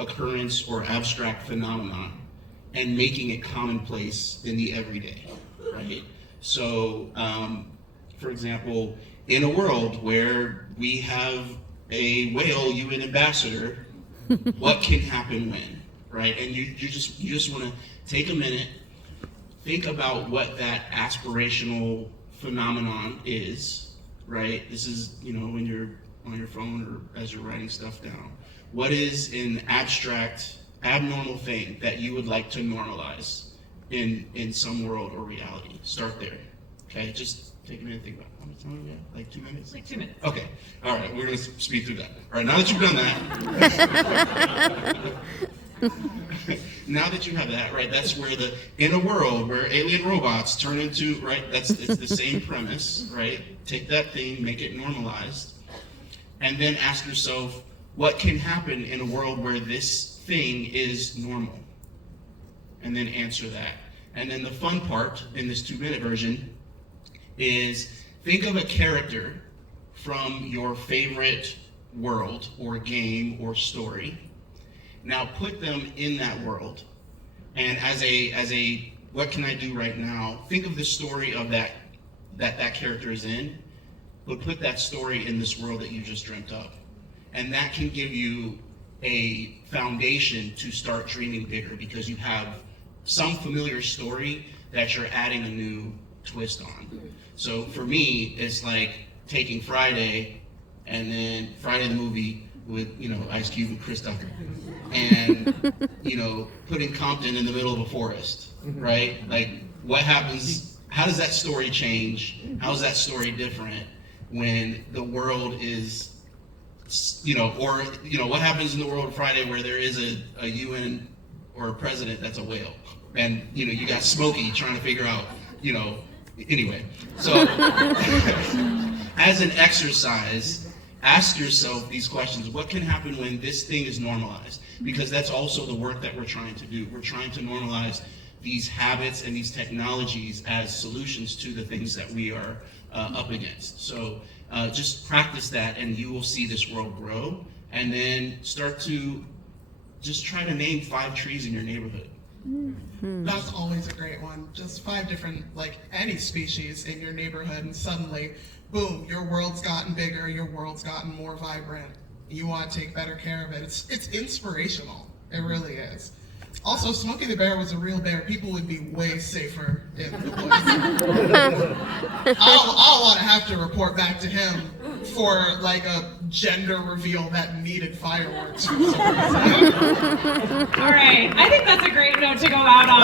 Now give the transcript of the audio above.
occurrence or abstract phenomenon and making it commonplace in the everyday, right? So, for example, in a world where we have a whale UN ambassador, what can happen when, right? And you just want to take a minute, think about what that aspirational phenomenon is, right? This is, when you're on your phone or as you're writing stuff down. What is an abstract, abnormal thing that you would like to normalize in some world or reality? Start there, okay? Just take a minute, think about it. How much time do we have? Like 2 minutes? Like 2 minutes. Okay, all right, we're gonna speed through that. All right, now that you've done that, now that you have that, right, that's where in a world where alien robots turn into, right, it's the same premise, right? Take that thing, make it normalized, and then ask yourself, what can happen in a world where this thing is normal? And then answer that. And then the fun part in this 2-minute version is think of a character from your favorite world or game or story. Now put them in that world. And as a what can I do right now? Think of the story of that character is in, but put that story in this world that you just dreamt up. And that can give you a foundation to start dreaming bigger because you have some familiar story that you're adding a new twist on. So for me, it's like taking Friday and then Friday the movie with, Ice Cube and Chris Tucker and, putting Compton in the middle of a forest, right? Like what happens, how does that story change? How is that story different when the world is, what happens in the world of Friday where there is a UN or a president that's a whale? And, you got Smokey trying to figure out, anyway. So as an exercise, ask yourself these questions. What can happen when this thing is normalized? Because that's also the work that we're trying to do. We're trying to normalize these habits and these technologies as solutions to the things that we are up against. So just practice that and you will see this world grow. And then start to just try to name 5 trees in your neighborhood. That's always a great one. Just 5 different, any species in your neighborhood, and suddenly, boom, your world's gotten bigger, your world's gotten more vibrant. You want to take better care of it. It's inspirational. It really is. Also, Smokey the Bear was a real bear. People would be way safer in the woods. I'll want to have to report back to him for a gender reveal that needed fireworks. All right, I think that's a great note to go out on.